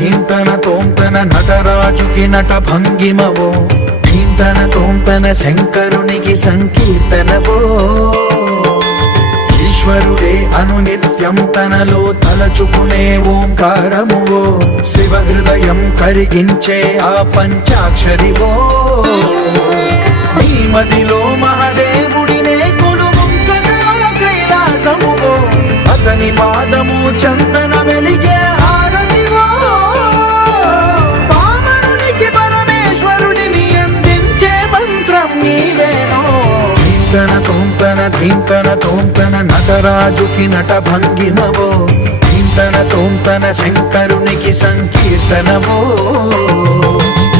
ధీంతన తోంతన నటరాజుకి నట భంగిమవో, ధీంతన తోంతన శంకరునికి సంకీర్తనవో. ఈశ్వరుడే అనునిత్యం తనలో తలచుకునే ఓంకారమువో, శివ హృదయం కరిగించే ఆ పంచాక్షరివో. నీ మదిలో మహాదేవుడినే కొలువుంచగా కైలాసమువో, అతని పాదము చందన వెలిగే హారతివో. పామరునికి పరమేశ్వరుడిని అందించే మంత్రం నీవేనో. ధీంతన తోంతన ధీంతన తోంతన నటరాజుకి నట భంగిమవో, ధీంతన తోంతన శంకరునికి సంకీర్తనవో.